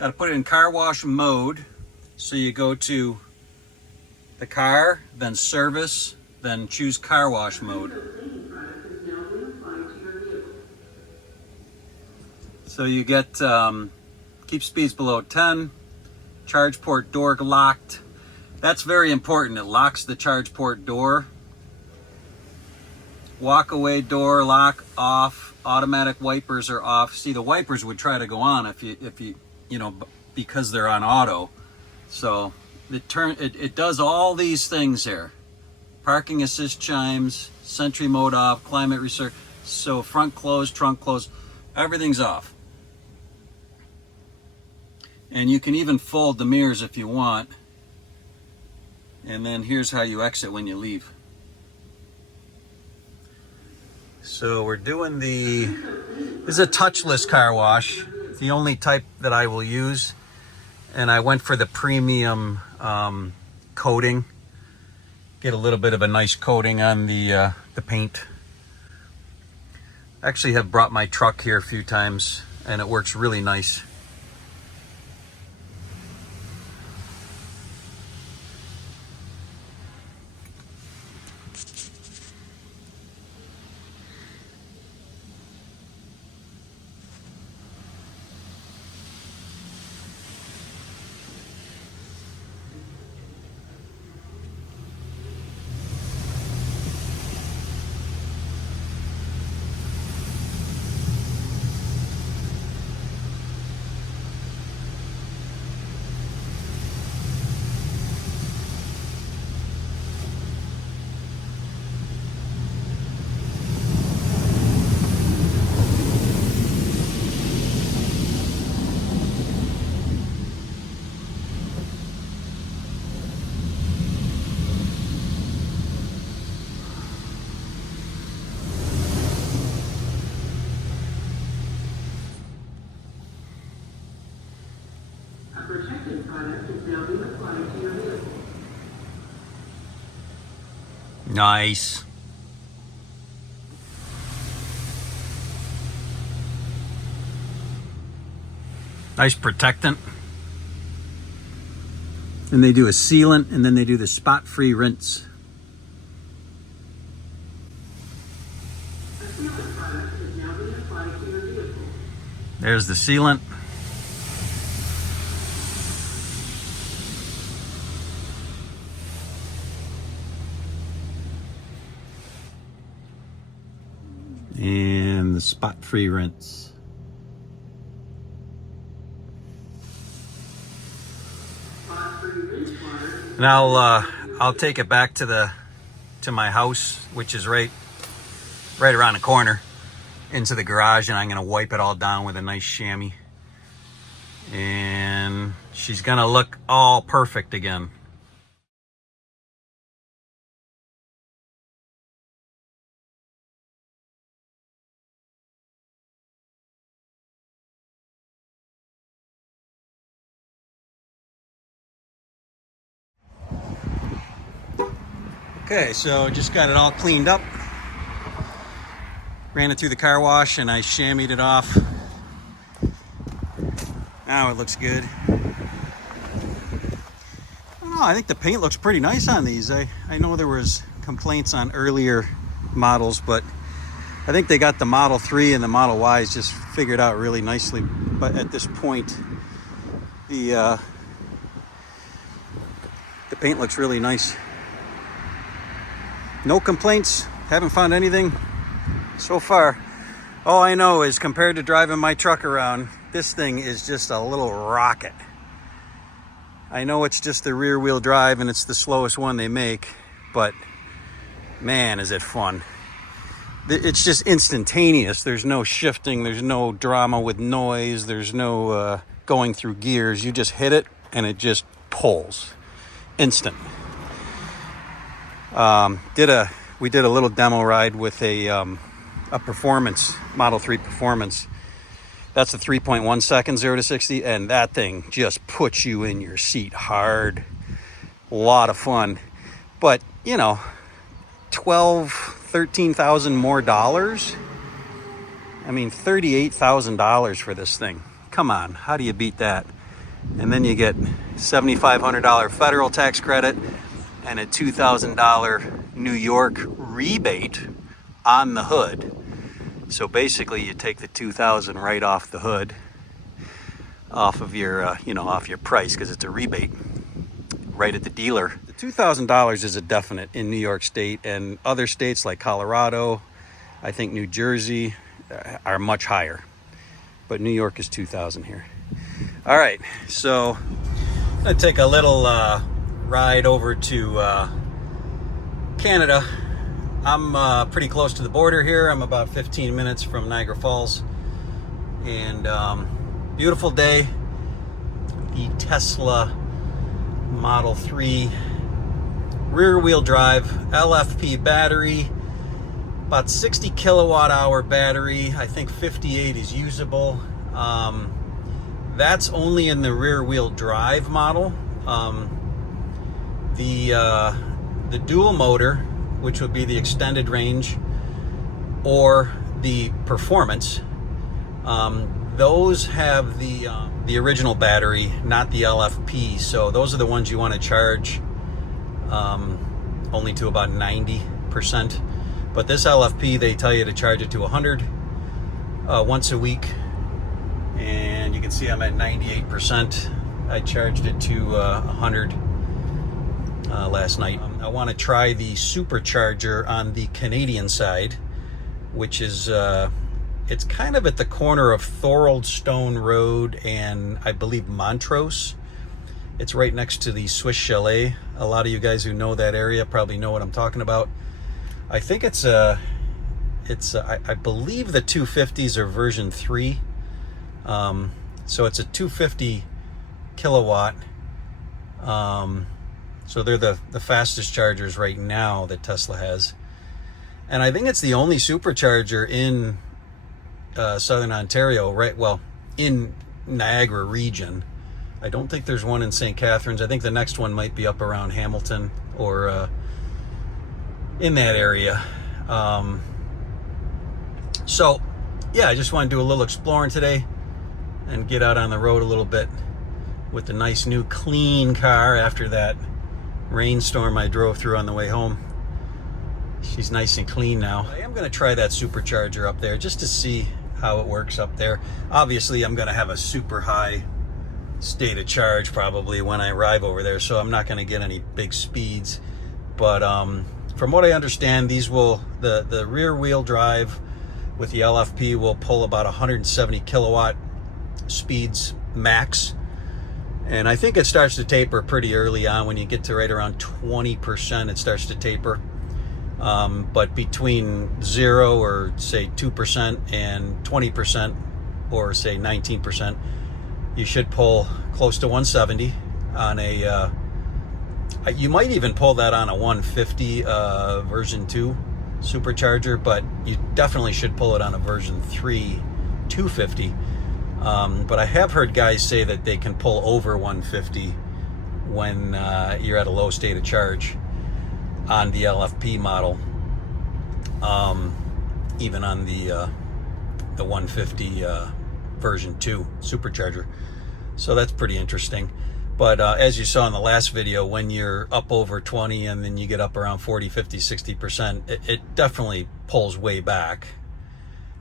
Got to put it in car wash mode. So you go to the car, then service, then choose car wash mode. So you get keep speeds below 10, charge port door locked. That's very important. It locks the charge port door. Walk away door lock off. Automatic wipers are off. See, the wipers would try to go on if you because they're on auto. So it does all these things here. Parking assist chimes, sentry mode off, climate research. So front closed, trunk closed, everything's off. And you can even fold the mirrors if you want. And then here's how you exit when you leave. So we're doing this is a touchless car wash. It's the only type that I will use. And I went for the premium coating. Get a little bit of a nice coating on the paint. I actually have brought my truck here a few times and it works really nice. Protective product is now being applied to your vehicle. Nice. Nice protectant. And they do a sealant and then they do the spot-free rinse. A sealant product is now being applied to your vehicle. There's the sealant. And the spot-free rinse. And I'll take it back to my house, which is right around the corner, into the garage, and I'm gonna wipe it all down with a nice chamois. And she's gonna look all perfect again. Okay, so just got it all cleaned up. Ran it through the car wash and I chamoised it off. Now it looks good. I don't know, I think the paint looks pretty nice on these. I know there was complaints on earlier models, but I think they got the Model 3 and the Model Ys just figured out really nicely. But at this point, the paint looks really nice. No complaints, haven't found anything so far. All I know is compared to driving my truck around, this thing is just a little rocket. I know it's just the rear wheel drive and it's the slowest one they make, but man, is it fun. It's just instantaneous. There's no shifting, there's no drama with noise, there's no going through gears. You just hit it and it just pulls. Instant. We did a little demo ride with a performance, Model 3 Performance. That's a 3.1 second 0 to 60, and that thing just puts you in your seat hard. A lot of fun. But, you know, $13,000 more dollars. I mean, $38,000 for this thing. Come on, how do you beat that? And then you get $7,500 federal tax credit and a $2,000 New York rebate on the hood. So basically you take the $2,000 right off the hood, off of your, off your price, because it's a rebate right at the dealer. The $2,000 is a definite in New York State, and other states like Colorado, I think New Jersey, are much higher. But New York is $2,000 here. All right, so I'm gonna take a little ride over to Canada. I'm pretty close to the border here. I'm about 15 minutes from Niagara Falls. And beautiful day. The Tesla Model 3 rear wheel drive LFP battery, about 60 kilowatt hour battery. I think 58 is usable. That's only in the rear wheel drive model. The dual motor, which would be the extended range or the performance, those have the original battery, not the LFP. So those are the ones you want to charge only to about 90%. But this LFP, they tell you to charge it to 100 once a week. And you can see I'm at 98%. I charged it to 100 last night. I want to try the supercharger on the Canadian side, which is it's kind of at the corner of Thorold Stone Road and I believe Montrose. It's right next to the Swiss Chalet. A lot of you guys who know that area probably know what I'm talking about. I think I believe the 250s are version 3. So it's a 250 kilowatt. So they're the fastest chargers right now that Tesla has. And I think it's the only supercharger in Southern Ontario, right? Well, in Niagara region. I don't think there's one in St. Catharines. I think the next one might be up around Hamilton or in that area. So yeah, I just want to do a little exploring today and get out on the road a little bit with the nice new clean car after that rainstorm I drove through on the way home. She's nice and clean now. I am going to try that supercharger up there just to see how it works up there. Obviously, I'm going to have a super high state of charge probably when I arrive over there, so I'm not going to get any big speeds. But from what I understand, these will the rear wheel drive with the LFP will pull about 170 kilowatt speeds max. And I think it starts to taper pretty early on. When you get to right around 20%, it starts to taper. But between 0 or say 2% and 20% or say 19%, you should pull close to 170 on a, you might even pull that on a 150 version 2 supercharger, but you definitely should pull it on a version 3 250. But I have heard guys say that they can pull over 150 when you're at a low state of charge on the LFP model, even on the 150 version 2 supercharger. So that's pretty interesting. But as you saw in the last video, when you're up over 20 and then you get up around 40, 50, 60%, it definitely pulls way back.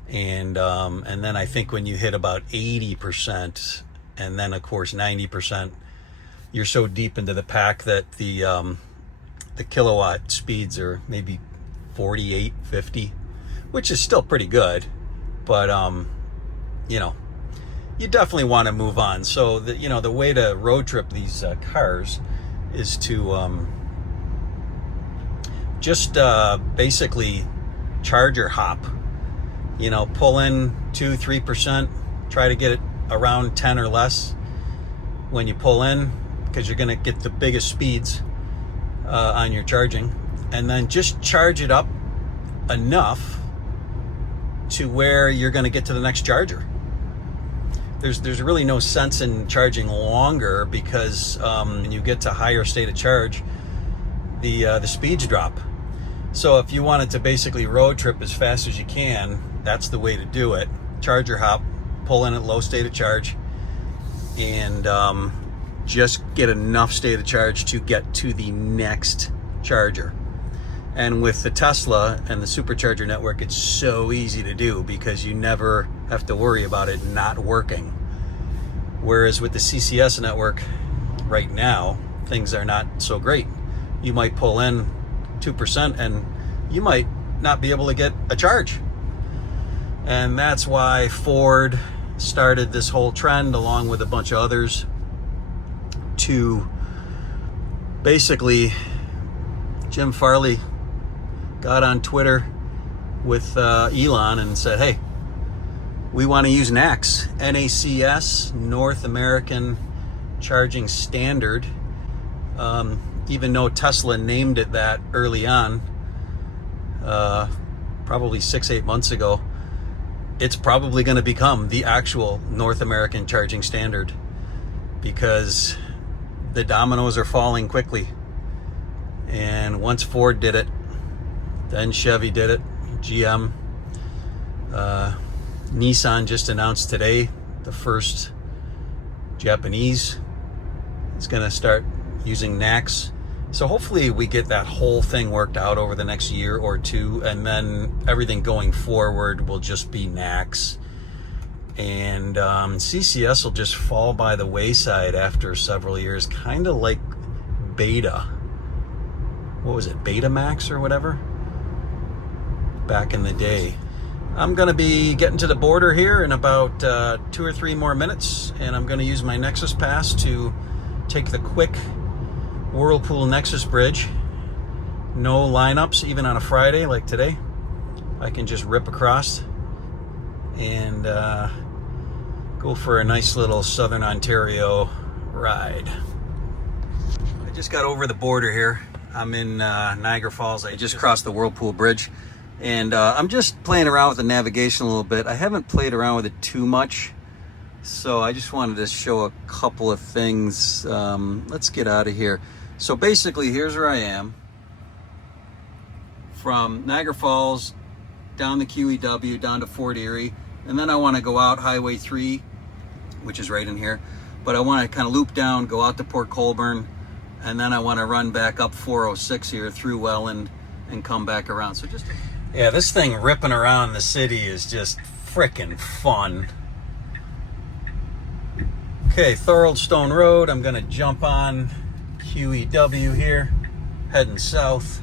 And then I think when you hit about 80%, and then of course 90%, you're so deep into the pack that the kilowatt speeds are maybe 48, 50, which is still pretty good. But you definitely want to move on. So the way to road trip these cars is to just basically charger hop. Pull in 2-3%, try to get it around 10 or less when you pull in, because you're going to get the biggest speeds on your charging, and then just charge it up enough to where you're going to get to the next charger. There's really no sense in charging longer, because when you get to higher state of charge, the speeds drop. So if you wanted to basically road trip as fast as you can, that's the way to do it. Charger hop, pull in at low state of charge, and just get enough state of charge to get to the next charger. And with the Tesla and the supercharger network, it's so easy to do because you never have to worry about it not working. Whereas with the CCS network right now, things are not so great. You might pull in 2% and you might not be able to get a charge. And that's why Ford started this whole trend, along with a bunch of others, to basically, Jim Farley got on Twitter with Elon and said, hey, we want to use NACS, NACS, North American Charging Standard. Even though Tesla named it that early on, probably 6-8 months ago, it's probably going to become the actual North American Charging Standard, because the dominoes are falling quickly. And once Ford did it, then Chevy did it, GM. Nissan just announced today the first Japanese is going to start using NACS. So hopefully we get that whole thing worked out over the next year or two, and then everything going forward will just be NACS. And CCS will just fall by the wayside after several years, kind of like Beta. What was it, Betamax or whatever? Back in the day. I'm going to be getting to the border here in about 2 or 3 more minutes, and I'm going to use my Nexus Pass to take the quick Whirlpool Nexus Bridge. No lineups, even on a Friday like today. I can just rip across and go for a nice little Southern Ontario ride. I just got over the border here. I'm in Niagara Falls. I just crossed the Whirlpool Bridge. And I'm just playing around with the navigation a little bit. I haven't played around with it too much, so I just wanted to show a couple of things. Let's get out of here. So basically, here's where I am. From Niagara Falls, down the QEW, down to Fort Erie, and then I want to go out Highway 3, which is right in here. But I want to kind of loop down, go out to Port Colborne, and then I want to run back up 406 here through Welland and come back around. So just... yeah, this thing ripping around the city is just frickin' fun. Okay, Thorold Stone Road. I'm gonna jump on QEW here, heading south,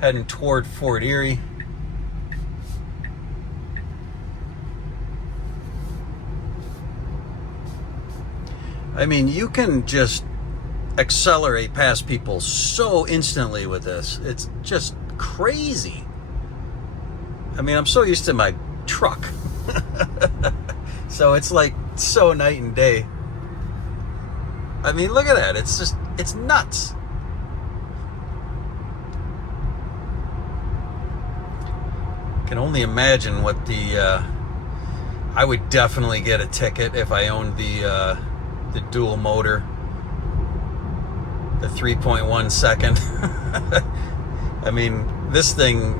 heading toward Fort Erie. I mean, you can just accelerate past people so instantly with this. It's just crazy. I mean, I'm so used to my truck. So it's like so night and day. I mean, look at that. It's just, it's nuts. Can only imagine what the I would definitely get a ticket if I owned the dual motor, the 3.1 second. I mean, this thing,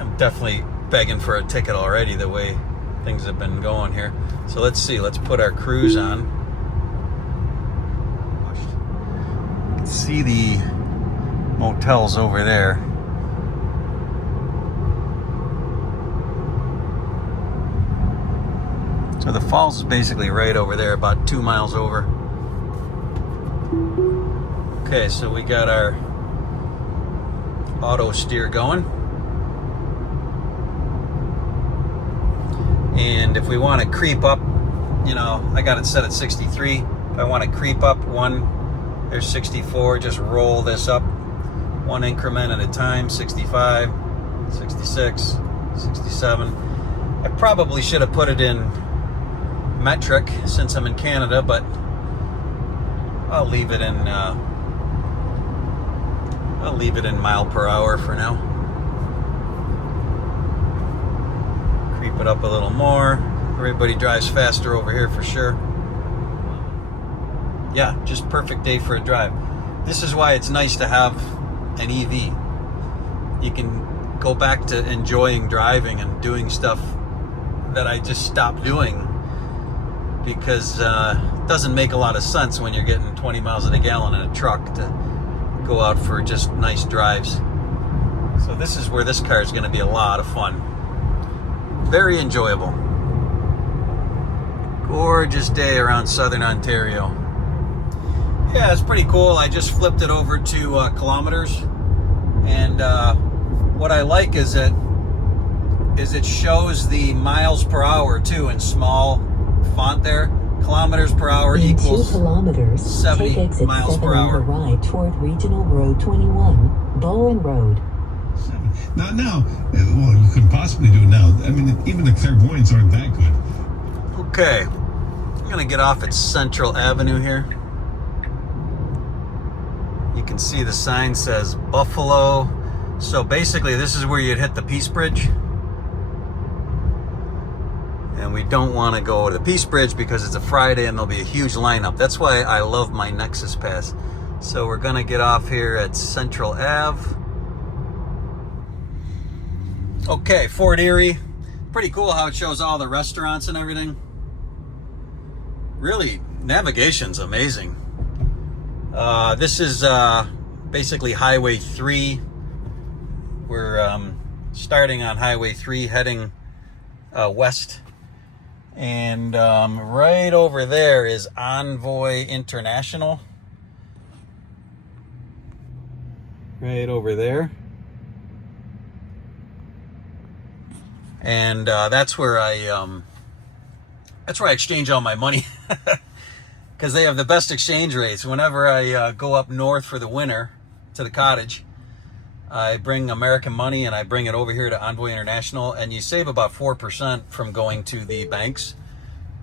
I'm definitely begging for a ticket already, the way things have been going here. So let's see, let's put our cruise on. You can see the motels over there. So the falls is basically right over there, about 2 miles over. Okay, so we got our auto steer going. And if we want to creep up, you know, I got it set at 63. If I want to creep up one, there's 64. Just roll this up one increment at a time. 65, 66, 67. I probably should have put it in metric since I'm in Canada, but I'll leave it in mile per hour for now. Creep it up a little more. Everybody drives faster over here for sure. Yeah, just perfect day for a drive. This is why it's nice to have an EV. You can go back to enjoying driving and doing stuff that I just stopped doing because it doesn't make a lot of sense when you're getting 20 miles a gallon in a truck to go out for just nice drives. So this is where this car is going to be a lot of fun. Very enjoyable. Gorgeous day around Southern Ontario. Yeah, it's pretty cool. I just flipped it over to kilometers, and what I like is it shows the miles per hour too in small font there. Kilometers per hour in equals 2 kilometers, 70 take exit miles 7 per on hour. the right toward Regional Road 21, Bowen Road. Not now. Well, you couldn't possibly do it now. I mean, even the clairvoyants aren't that good. Okay, I'm gonna get off at Central Avenue here. You can see the sign says Buffalo. So basically this is where you'd hit the Peace Bridge. And we don't want to go to the Peace Bridge because it's a Friday and there'll be a huge lineup. That's why I love my Nexus Pass. So we're gonna get off here at Central Ave. Okay, Fort Erie. Pretty cool how it shows all the restaurants and everything. Really, navigation's amazing. This is basically Highway 3. We're starting on Highway 3, heading west. And right over there is Envoy International. Right over there. And that's where I exchange all my money. Because they have the best exchange rates. Whenever I go up north for the winter to the cottage, I bring American money and I bring it over here to Envoy International, and you save about 4% from going to the banks.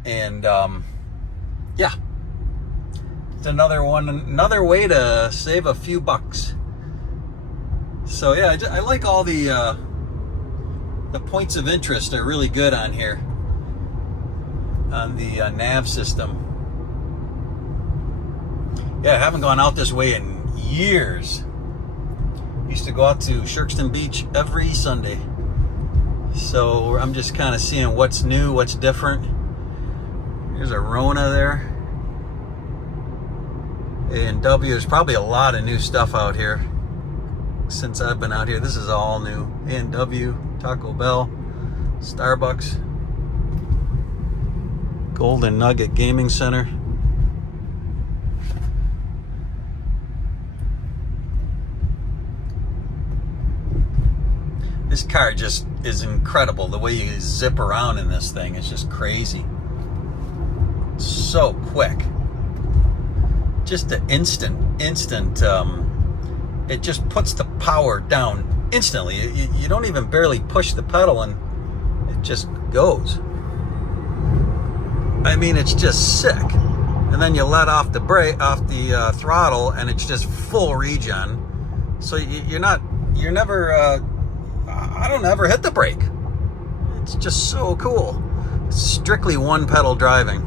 And yeah, it's another way to save a few bucks. So yeah, I like all the points of interest are really good on here on the nav system. Yeah, I haven't gone out this way in years. Used to go out to Shirkston Beach every Sunday. So I'm just kind of seeing what's new, what's different. There's a Rona there. A&W, there's probably a lot of new stuff out here since I've been out here. This is all new. A&W, Taco Bell, Starbucks, Golden Nugget Gaming Center. This car just is incredible. The way you zip around in this thing is just crazy. It's so quick. Just the instant. It just puts the power down instantly. You don't even barely push the pedal and it just goes. I mean, it's just sick. And then you let off the brake, off the throttle, and it's just full regen. So I don't ever hit the brake. It's just so cool. It's strictly one pedal driving.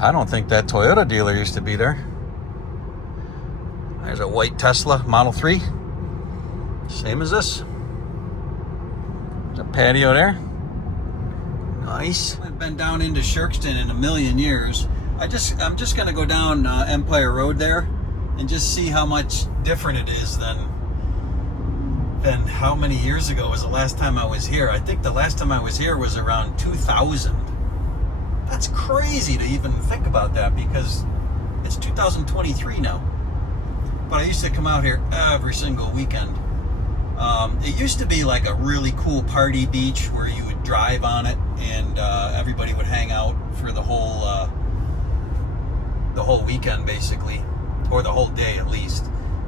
I don't think that Toyota dealer used to be there. There's a white Tesla Model 3. Same as this. There's a patio there. Nice. I've been down into Shirkston in a million years. I'm just gonna go down Empire Road there and just see how much different it is than how many years ago was the last time I was here. I think the last time I was here was around 2000. That's crazy to even think about that because it's 2023 now. But I used to come out here every single weekend. It used to be like a really cool party beach where you would drive on it and everybody would hang out for the whole weekend basically, or the whole day at least.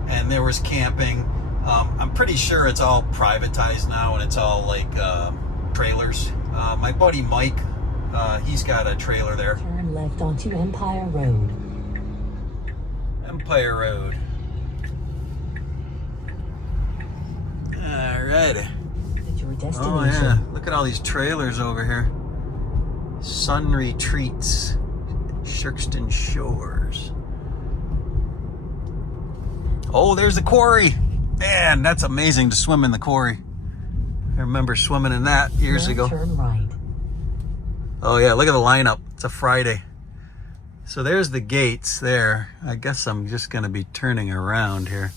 And there was camping. I'm pretty sure it's all privatized now and it's all like trailers. My buddy Mike, he's got a trailer there. Turn left onto Empire Road. Empire Road. Alright. At your destination. Oh yeah, look at all these trailers over here. Sun Retreats, Shirkston Shores. Oh, there's the quarry. Man, that's amazing to swim in the quarry. I remember swimming in that years Now ago. Turn right. Oh yeah, look at the lineup. It's a Friday. So there's the gates there. I guess I'm just gonna be turning around here,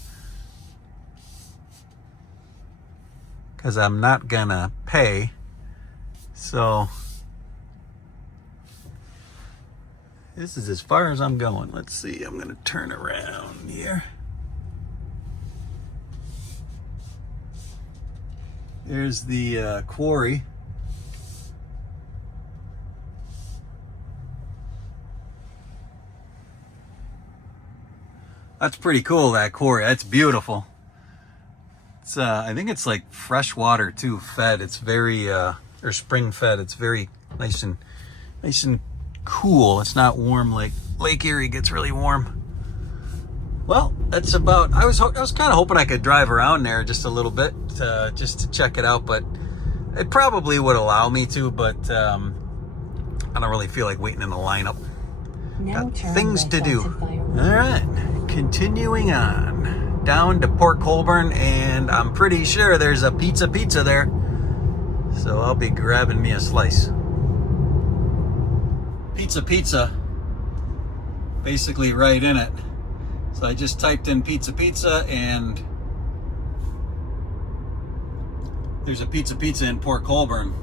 because I'm not gonna pay. So this is as far as I'm going. Let's see, I'm gonna turn around here. There's the quarry. That's pretty cool, that quarry. That's beautiful. It's I think it's like fresh water too, fed. It's very or spring fed. It's very nice and cool. It's not warm like Lake Erie gets really warm. Well, that's about. I was kind of hoping I could drive around there just a little bit, just to check it out, but it probably would allow me to. But I don't really feel like waiting in the lineup. Now Got turn things left to do. onto Fire All Road. right, continuing on down to Port Colborne, and I'm pretty sure there's a pizza there, so I'll be grabbing me a slice. Pizza, basically right in it. So I just typed in pizza, and there's a pizza in Port Colborne.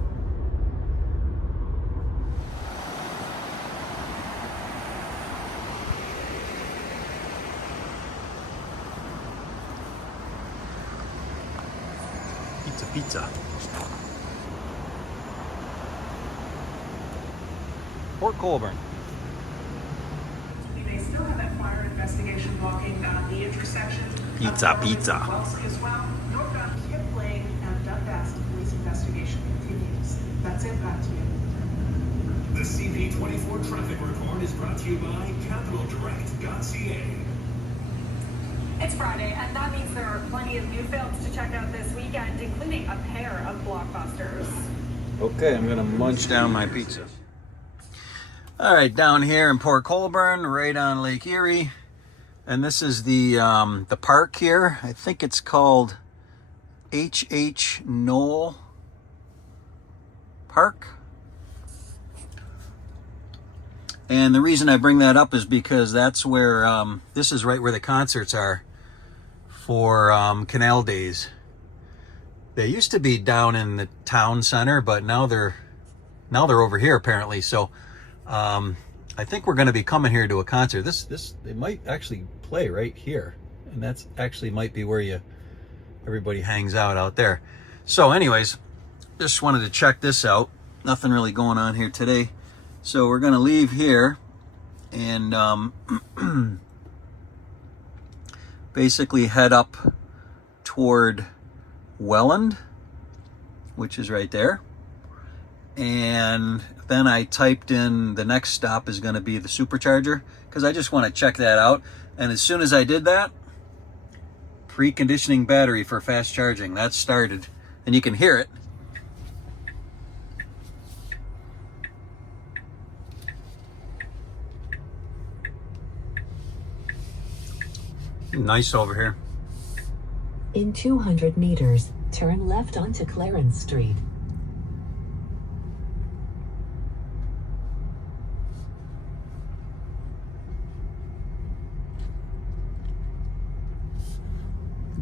Pizza. Port Colborne. They still have that fire investigation blocking the intersection. Pizza. Wellesley as well. Northbound Kipling and Dundas police investigation continues. That's it. Back to you. The CP24 traffic report is brought to you by CapitalDirect.ca. It's Friday, and that means there are plenty of new films to check out this weekend, including a pair of blockbusters. Okay, I'm gonna munch down my pizza. All right, down here in Port Colborne, right on Lake Erie, and this is the park here. I think it's called H.H. Knoll Park. And the reason I bring that up is because that's where this is right where the concerts are for Canal Days. They used to be down in the town center, but now they're over here apparently. So I think we're going to be coming here to a concert. They might actually play right here, and that's actually might be where everybody hangs out there. So anyways, just wanted to check this out. Nothing really going on here today. So we're going to leave here and basically head up toward Welland, which is right there. And then I typed in the next stop is going to be the supercharger, because I just want to check that out. And as soon as I did that, preconditioning battery for fast charging, that started, and you can hear it. Nice over here. In 200 meters, turn left onto Clarence Street.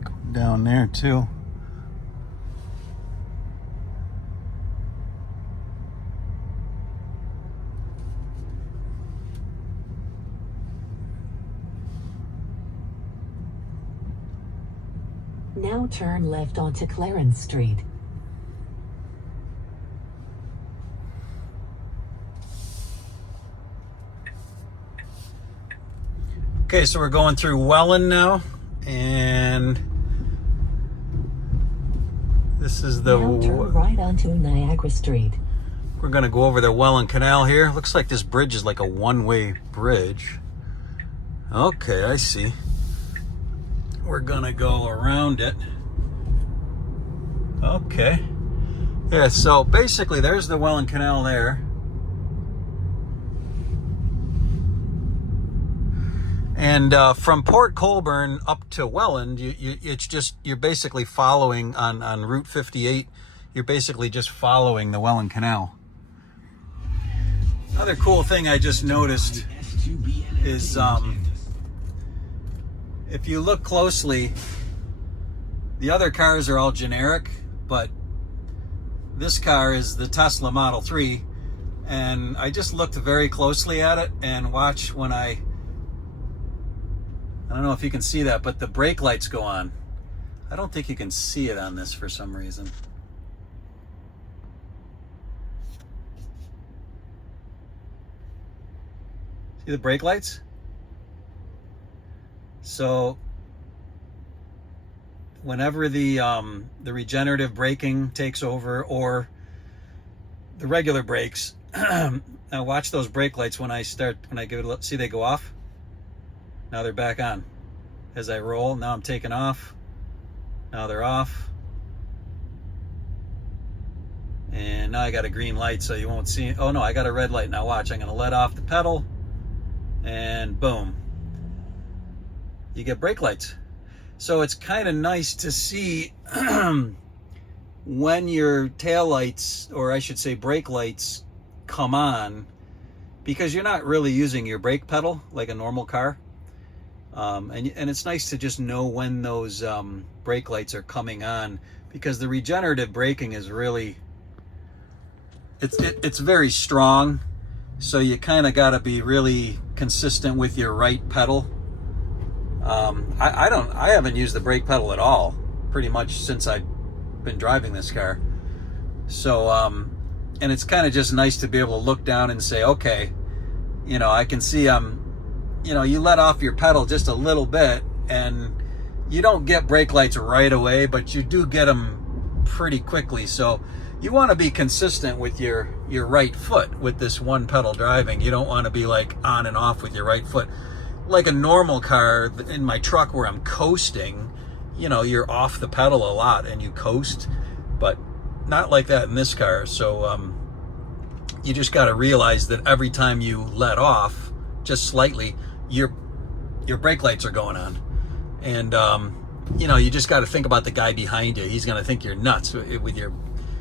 Go down there too. Now turn left onto Clarence Street. Okay, so we're going through Welland now, and this is the. Now turn right onto Niagara Street. We're gonna go over the Welland Canal here. Looks like this bridge is like a one-way bridge. Okay, I see. We're gonna go around it. Okay. Yeah, so basically there's the Welland Canal there. And from Port Colborne up to Welland, you're basically following on Route 58. You're basically just following the Welland Canal. Another cool thing I just noticed is if you look closely, the other cars are all generic, but this car is the Tesla Model 3, and I just looked very closely at it, and watch when I don't know if you can see that, but the brake lights go on. I don't think you can see it on this for some reason. See the brake lights? So whenever the regenerative braking takes over, or the regular brakes, now watch those brake lights when I give it a look. See, they go off. Now they're back on. As I roll, now I'm taking off. Now they're off. And now I got a green light, so you won't see it. Oh no, I got a red light. Now watch, I'm gonna let off the pedal, and boom. You get brake lights. So it's kind of nice to see when your tail lights, or I should say brake lights, come on, because you're not really using your brake pedal like a normal car. And it's nice to just know when those brake lights are coming on, because the regenerative braking is really, it's very strong. So you kind of got to be really consistent with your right pedal. I haven't used the brake pedal at all pretty much since I've been driving this car. So and it's kind of just nice to be able to look down and say, okay, you know, I can see you know, you let off your pedal just a little bit and you don't get brake lights right away, but you do get them pretty quickly. So you want to be consistent with your right foot with this one pedal driving. You don't want to be like on and off with your right foot. Like a normal car in my truck where I'm coasting, you know, you're off the pedal a lot and you coast, but not like that in this car. So you just got to realize that every time you let off just slightly, your brake lights are going on. And you know, you just got to think about the guy behind you. He's going to think you're nuts with your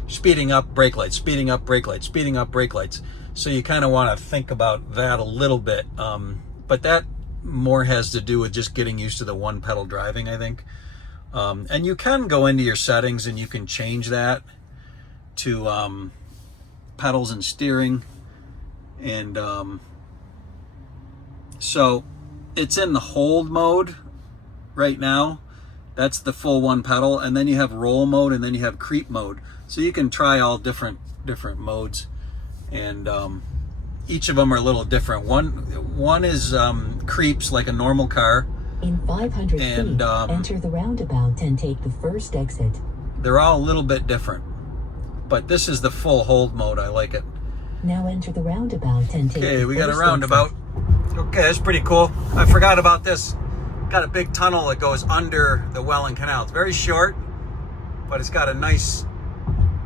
speeding up, brake lights, speeding up, brake lights, speeding up, brake lights. So you kind of want to think about that a little bit. But that more has to do with just getting used to the one pedal driving, I think. And you can go into your settings and you can change that to pedals and steering. And so it's in the hold mode right now. That's the full one pedal. And then you have roll mode, and then you have creep mode. So you can try all different modes. And each of them are a little different. One is creeps like a normal car. In 500 feet, enter the roundabout and take the first exit. They're all a little bit different, but this is the full hold mode. I like it. Now enter the roundabout and take Okay, the we got a first roundabout. exit. Okay, that's pretty cool. I forgot about this. Got a big tunnel that goes under the Welland Canal. It's very short, but it's got a nice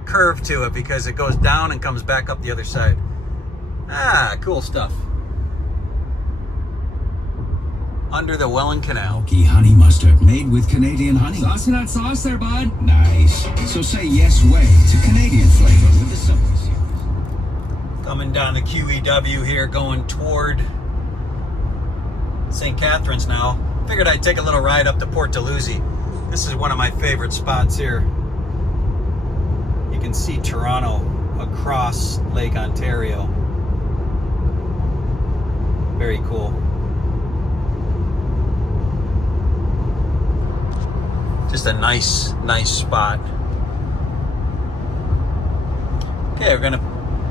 curve to it because it goes down and comes back up the other side. Ah, cool stuff. Under the Welland Canal. Milky honey mustard made with Canadian honey. Sauce in that sauce there, bud. Nice. So say yes way to Canadian flavor with the simple series. Coming down the QEW here, going toward St. Catharines now. Figured I'd take a little ride up to Port Dalhousie. This is one of my favorite spots here. You can see Toronto across Lake Ontario. Very cool. Just a nice spot. Okay, we're gonna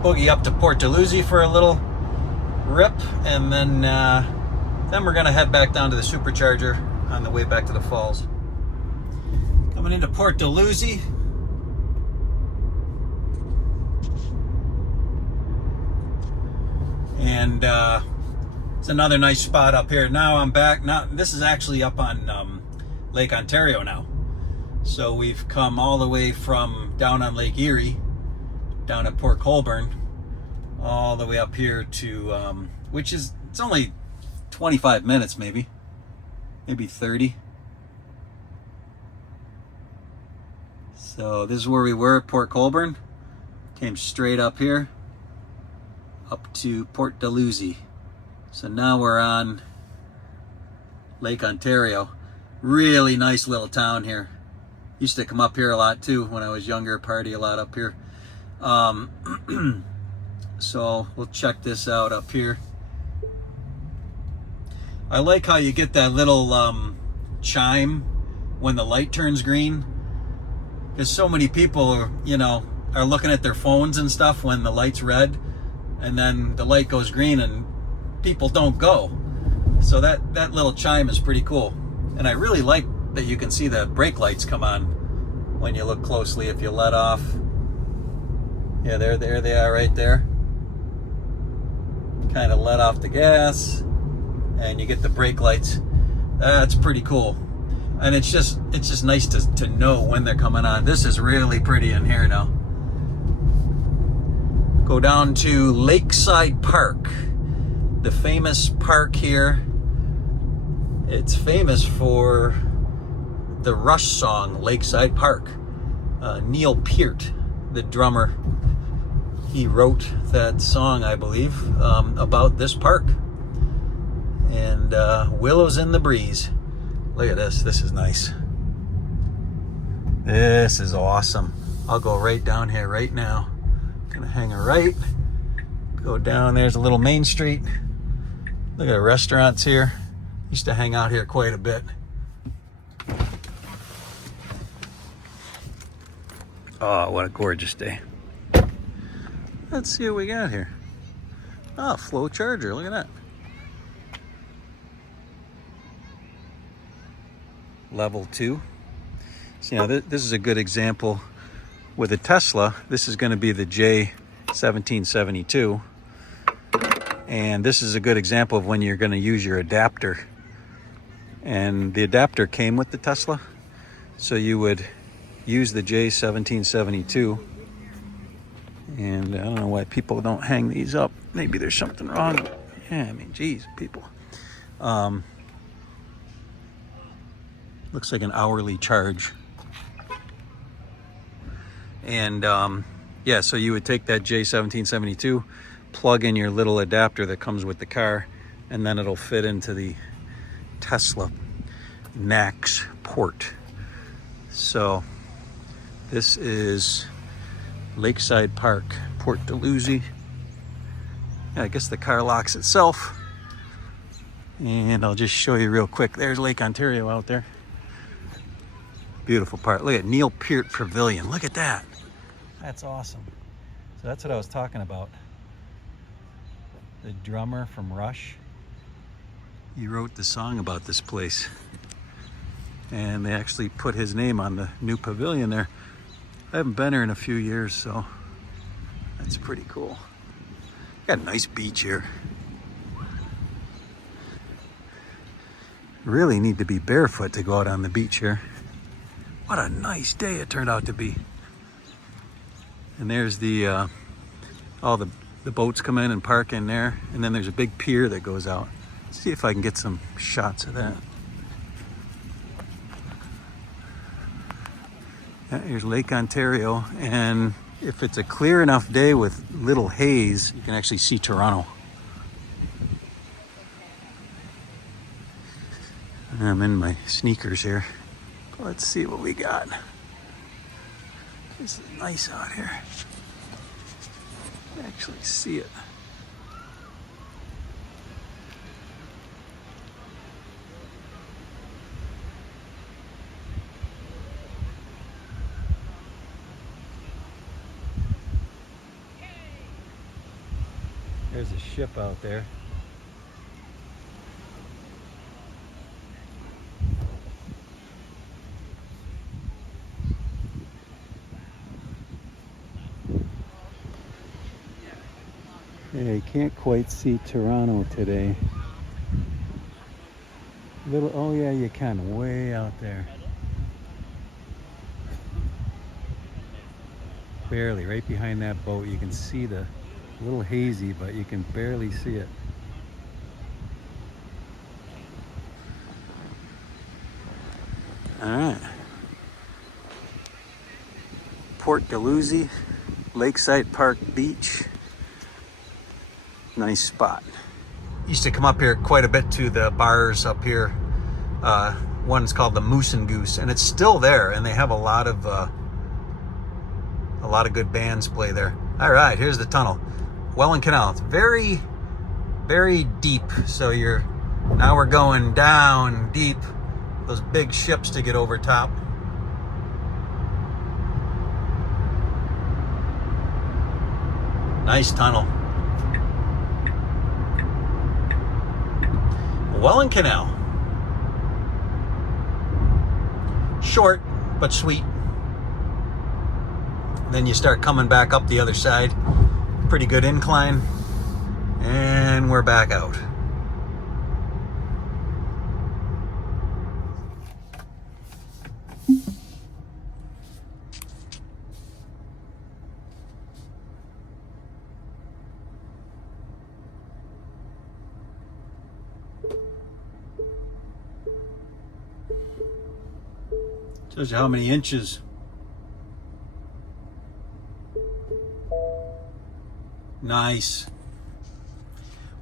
boogie up to Port Dalhousie for a little rip, and then we're gonna head back down to the supercharger on the way back to the falls. Coming into Port Dalhousie. And it's another nice spot up here. Now I'm back. Now this is actually up on Lake Ontario now. So we've come all the way from down on Lake Erie, down at Port Colborne, all the way up here to, which is, it's only 25 minutes maybe 30. So this is where we were at Port Colborne. Came straight up here, up to Port Dalhousie. So now we're on Lake Ontario. Really nice little town here. Used to come up here a lot too when I was younger, party a lot up here. So we'll check this out up here. I like how you get that little chime when the light turns green, because so many people are, you know, are looking at their phones and stuff when the light's red, and then the light goes green and people don't go. So that little chime is pretty cool. And I really like that you can see the brake lights come on when you look closely if you let off. Yeah, there they are right there. Kind of let off the gas and you get the brake lights. That's pretty cool. And it's just nice to know when they're coming on. This is really pretty in here now. Go down to Lakeside Park, the famous park here. It's famous for the Rush song, Lakeside Park. Neil Peart, the drummer, he wrote that song, I believe, about this park. And Willows in the Breeze. Look at this. This is nice. This is awesome. I'll go right down here right now. Gonna hang a right. Go down. There's a little main street. Look at the restaurants here. Used to hang out here quite a bit. Oh, what a gorgeous day. Let's see what we got here. Oh, flow charger. Look at that. Level 2. So, you know, this is a good example with a Tesla. This is going to be the J1772. And this is a good example of when you're going to use your adapter. And the adapter came with the Tesla. So you would use the J1772. And I don't know why people don't hang these up. Maybe there's something wrong. Yeah, I mean, geez, people. Looks like an hourly charge. And yeah, so you would take that J1772, plug in your little adapter that comes with the car, and then it'll fit into the Tesla NACS port. So this is Lakeside Park, Port Dalhousie. Yeah, I guess the car locks itself. And I'll just show you real quick. There's Lake Ontario out there. Beautiful part. Look at Neil Peart Pavilion. Look at that. That's awesome. So that's what I was talking about. The drummer from Rush, he wrote the song about this place. And they actually put his name on the new pavilion there. I haven't been here in a few years, so that's pretty cool. Got a nice beach here. Really need to be barefoot to go out on the beach here. What a nice day it turned out to be. And there's the all the boats come in and park in there, and then there's a big pier that goes out. Let's see if I can get some shots of that. Yeah, here's Lake Ontario, and if it's a clear enough day with little haze, you can actually see Toronto. I'm in my sneakers here. Let's see what we got. This is nice out here. You can actually see it. There's a ship out there. Yeah, you can't quite see Toronto today. Oh yeah, you can, way out there. Barely, right behind that boat, you can see a little hazy, but you can barely see it. All right. Port Dalhousie, Lakeside Park Beach. Nice spot. Used to come up here quite a bit to the bars up here. One's called the Moose and Goose, and it's still there, and they have a lot of good bands play there. All right, here's the tunnel. Welland Canal. It's very, very deep. So now we're going down deep. Those big ships to get over top. Nice tunnel. Welland Canal. Short, but sweet. Then you start coming back up the other side. Pretty good incline. And we're back out. Tells you how many inches. Nice.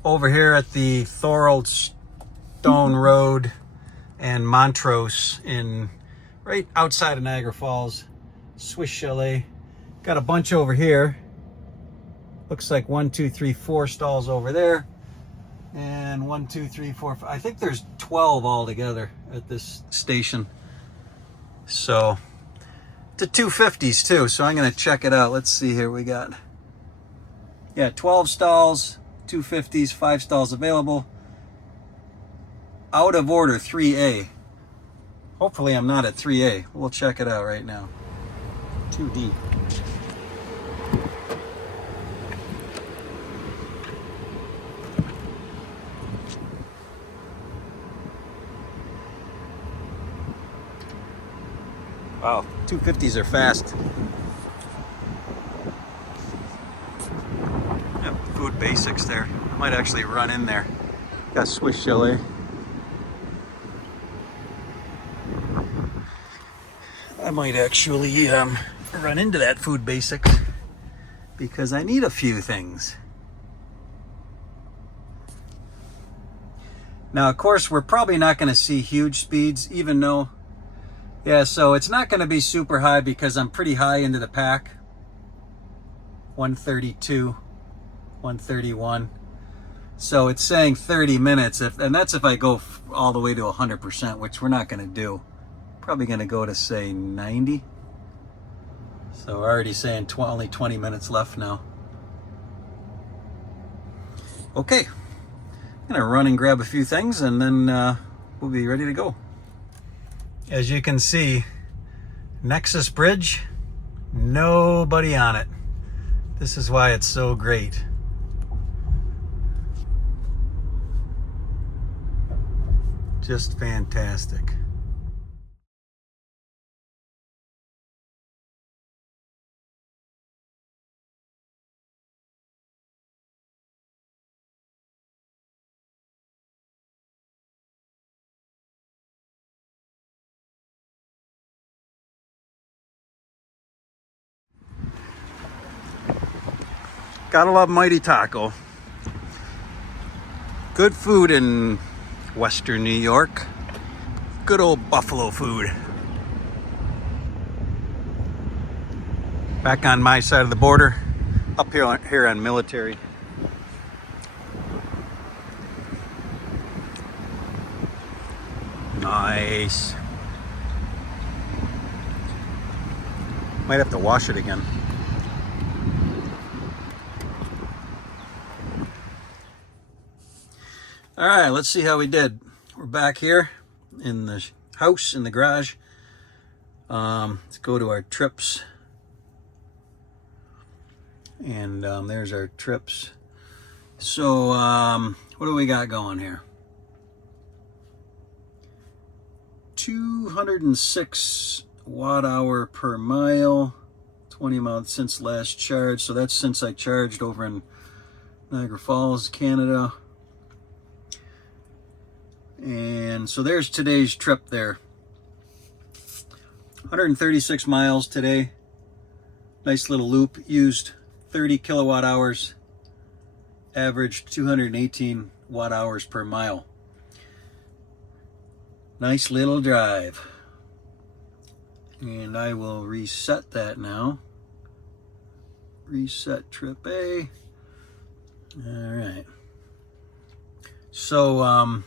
Over here at the Thorold Stone Road and Montrose right outside of Niagara Falls, Swiss Chalet. Got a bunch over here. Looks like 1, 2, 3, 4 stalls over there. And 1, 2, 3, 4, 5. I think there's 12 altogether at this station. So it's a 250s too, so I'm gonna check it out. Let's see here. We got 12 stalls, 250s, 5 stalls available. Out of order 3A. Hopefully I'm not at 3A. We'll check it out right now. 2D. Wow, 250s are fast. Yep, Food Basics there. I might actually run in there. Got Swiss Chalet. I might actually run into that Food Basics because I need a few things. Now, of course, we're probably not going to see huge speeds, even though so it's not going to be super high because I'm pretty high into the pack. 132, 131. So it's saying 30 minutes, and that's if I go all the way to 100%, which we're not going to do. Probably going to go to, say, 90. So we're already saying only 20 minutes left now. Okay. I'm going to run and grab a few things, and then we'll be ready to go. As you can see, Nexus Bridge, nobody on it. This is why it's so great. Just fantastic. Gotta love Mighty Taco. Good food in Western New York. Good old buffalo food. Back on my side of the border, up here on Military. Nice. Might have to wash it again. All right, let's see how we did. We're back here in the house, in the garage. Let's go to our trips. And there's our trips. So what do we got going here? 206 watt hour per mile, 20 miles since last charge. So that's since I charged over in Niagara Falls, Canada. And so there's today's trip there. 136 miles today. Nice little loop. Used 30 kilowatt hours. averaged 218 watt hours per mile. Nice little drive. And I will reset that now. Reset trip A. All right. So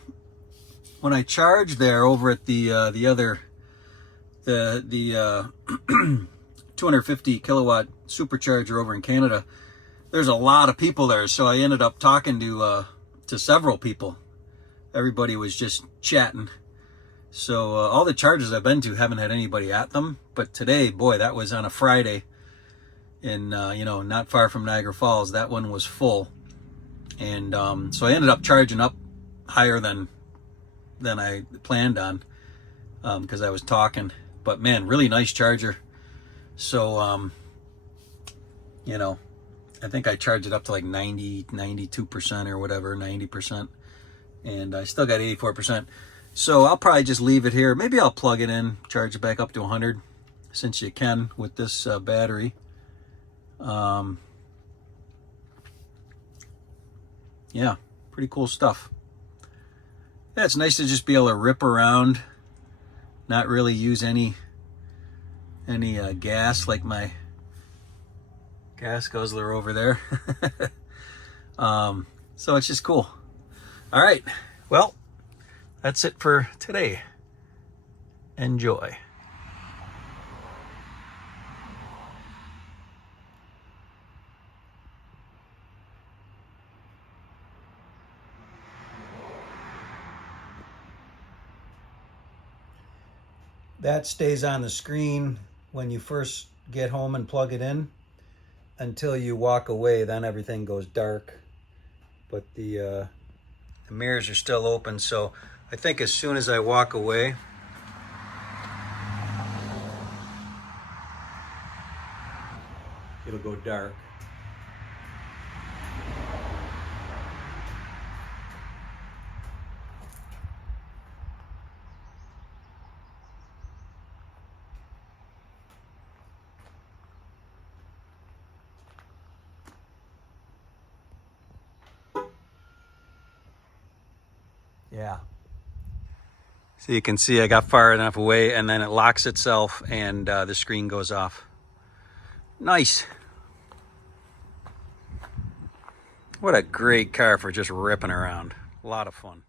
when I charged there over at the 250 kilowatt supercharger over in Canada, there's a lot of people there. So I ended up talking to several people. Everybody was just chatting. So all the charges I've been to haven't had anybody at them. But today, boy, that was on a Friday in, not far from Niagara Falls. That one was full. And so I ended up charging up higher than I planned on because I was talking. But man, really nice charger. So, I think I charged it up to like 92% or whatever, 90%. And I still got 84%. So I'll probably just leave it here. Maybe I'll plug it in, charge it back up to 100, since you can with this battery. Yeah, pretty cool stuff. Yeah, it's nice to just be able to rip around, not really use any gas like my gas guzzler over there. So it's just cool. All right, well, that's it for today. Enjoy. That stays on the screen when you first get home and plug it in until you walk away. Then everything goes dark. But the mirrors are still open, so I think as soon as I walk away, it'll go dark. Yeah. So you can see I got far enough away and then it locks itself and the screen goes off. Nice. What a great car for just ripping around. A lot of fun.